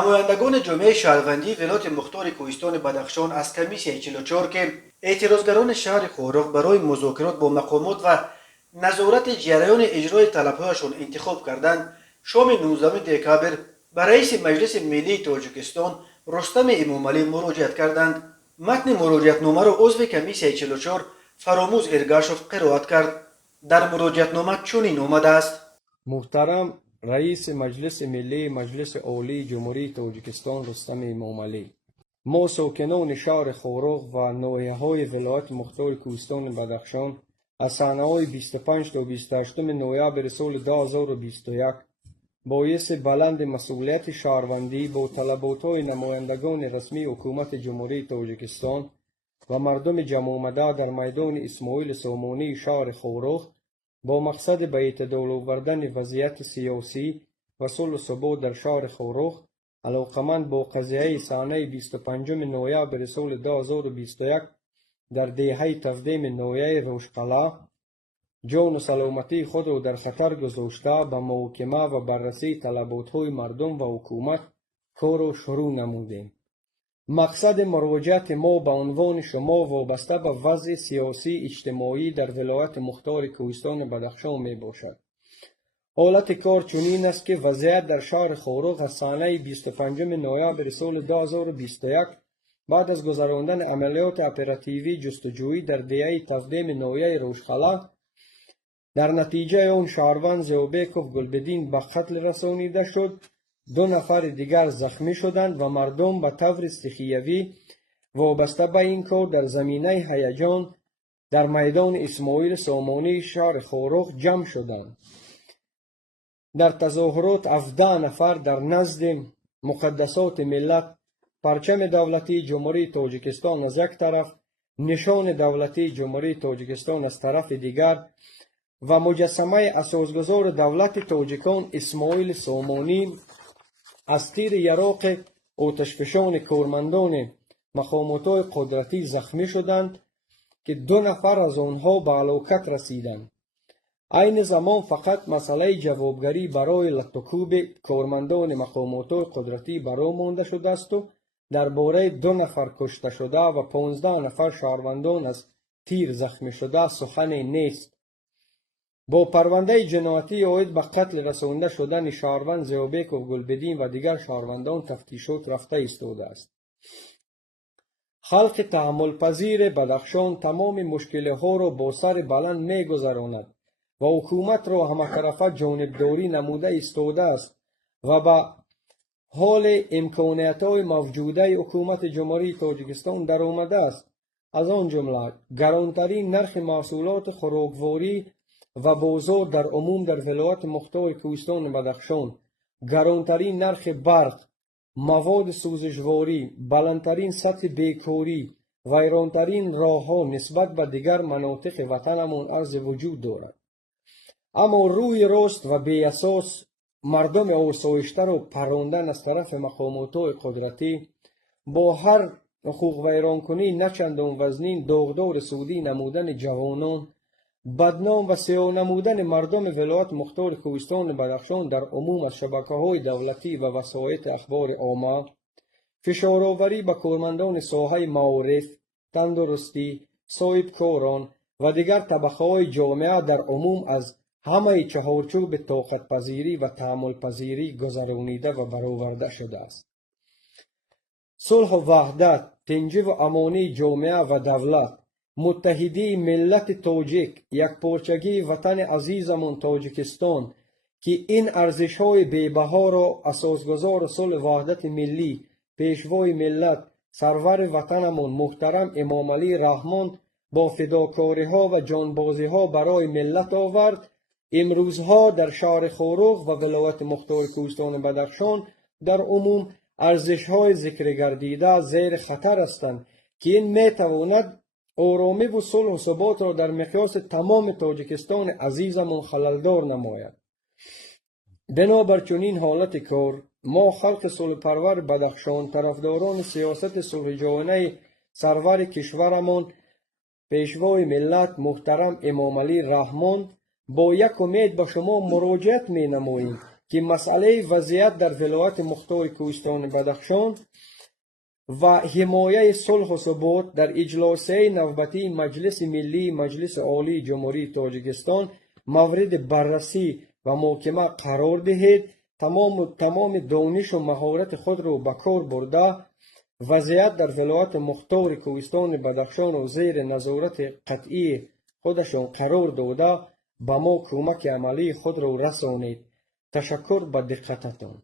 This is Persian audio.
نمایندگان جامعه شهروندی ولایت مختار کوهستان بدخشان از کمیسیه 44 که اعتراضگران شهر خورخ برای مذاکرات با مقامات و نظارت جریان اجرای طلبهایشان انتخاب کردند، شام 19 دکبر به رئیس مجلس ملی تاجیکستان رستم امامعلی مراجعت کردند. متن مراجعتنامه را عضو کمیسیه 44 فراموز ارگاشف قرائت کرد. در مراجعتنامه چنین آمده است: محترم رئیس مجلس ملی مجلس عالی جمهوری تاجیکستان رستم امامعلی، ما ساکنان شهر خورخ و ناحیه‌های ولایت مختار کوهستان بدخشان از صحنه‌های 25 تا 28 نوامبر سال 2021 باعث بلند مسئولیت شهروندی با طلبات‌های نمایندگان رسمی حکومت جمهوری تاجیکستان و مردم جمع آمده در میدان اسماعیل سامانی شهر خورخ با مقصد به اعتدال آوردن وضعیت سیاسی و صلح و ثبات در شهر خورخ علاقمند با قضیه صحنه 25 نوامبر سال 2021 در دهه 17 نوحه روشقلا جان و سلامتی خود را در خطر گذاشته به محاکمه و بررسی طلبات‌های مردم و حکومت کار را شروع نمودیم. مقصد مراجعت ما به عنوان شما وابسته به وضع سیاسی اجتماعی در ولایت مختار کوهستان بدخشان می باشد. حالت کار چنین است که وضعیت در شهر خورخ از صحنه 25 نوامبر سال 2021 بعد از گذراندن عملیات اپراتیوی جستجویی در دهه 17 نوحه روشخلا در نتیجه آن شهروند ضیابکوف گلبدین به قتل رسانیده شد، 2 نفر دیگر زخمی شدند و مردم به طور استخیوی وابسته به این کار در زمینه هیجان در میدان اسماعیل سامانی شهر خورخ جمع شدند. در تظاهرات 17 نفر در نزد مقدسات ملت پرچم دولتی جمهوری تاجیکستان از یک طرف، نشان دولتی جمهوری تاجیکستان از طرف دیگر و مجسمه اساسگزار دولت تاجیکان اسماعیل سامانی از تیر یراق آتشفشان کارمندان مقامات قدرتی زخمی شدند که 2 نفر از آنها به هلاکت رسیدند. عین زمان فقط مسئله جوابگری برای لطوکوب کارمندان مقامات قدرتی باقی مانده شده است و درباره 2 نفر کشته شده و 15 نفر شهروندان از تیر زخمی شده سخنی نیست. با پرونده جنایتی عاید به قتل رسانده شدن شهروند ضیابکوف گلبدین و دیگر شهروندان تفتیشات رفته ایستاده است. خلق تحمل پذیر بدخشان تمام مشکل‌ها را با سر بلند می‌گذراند و حکومت را همه‌طرفه جانبداری نموده ایستاده است و به حال امکانیت‌های موجوده حکومت جمهوری تاجیکستان در آمده است. از آن جمله گرانترین نرخ محصولات خوراکواری و بازار در عموم در ولایت مختار کوهستان بدخشان، گرانترین نرخ برق، مواد سوزشواری، بلندترین سطح بیکاری، ویرانترین راه‌ها نسبت به دیگر مناطق وطنمان عرض وجود دارد. اما روی راست و بی اساس مردم آسایشته را پراندن از طرف مقامات قدرتی با هر حقوق ویرانکنی نچندان وزنین داغدار سودی نمودن جوانان، بدنام و سیاه نمودن مردم ولایت مختار کوهستان بدخشان در عموم از شبکه‌های دولتی و وسایط اخبار عامه، فشارآوری به کارمندان ساحه معارف، تندرستی، صاحبکاران و دیگر طبقه‌های جامعه در عموم از همه چهارچوب طاقت پذیری و تحمل پذیری گذرانیده و برآورده شده است. صلح و وحدت، تنجی و امانی جامعه و دولت، متحدی ملت تاجیک، یکپارچگی وطن عزیزمان تاجیکستان که این ارزش‌های بی‌بها را اساسگزار صلح و وحدت ملی، پیشوای ملت، سرور وطنمان محترم امامعلی رحمان با فداکاری‌ها و جانبازی‌ها برای ملت آورد، امروزها در شهر خورخ و ولایت مختار کوهستان بدخشان در عموم ارزش‌های ذکر گردیده زیر خطر هستند که این می‌تواند آرامی و صلح و ثبات را در مقیاس تمام تاجیکستان عزیزمان خللدار نماید. بنابر چنین حالت کار ما خلق صلح پرور بدخشان، طرفداران سیاست صلح جهانی سرور کشورمان پیشوای ملت محترم امامعلی رحمان با یک امید به شما مراجعت می نماییم که مسئله وضعیت در ولایت مختار کوهستان بدخشان و حمایه صلح و ثبات در اجلاسه نوبتی مجلس ملی مجلس عالی جمهوری تاجیکستان مورد بررسی و محاکمه قرار دهید. تمام دانش و مهارت خود را به کار برده وضعیت در ولایت مختار کوهستان بدخشان و زیر نظارت قطعی خودشان قرار داده به ما کمک عملی خود را رسانید. تشکر به دقتتان.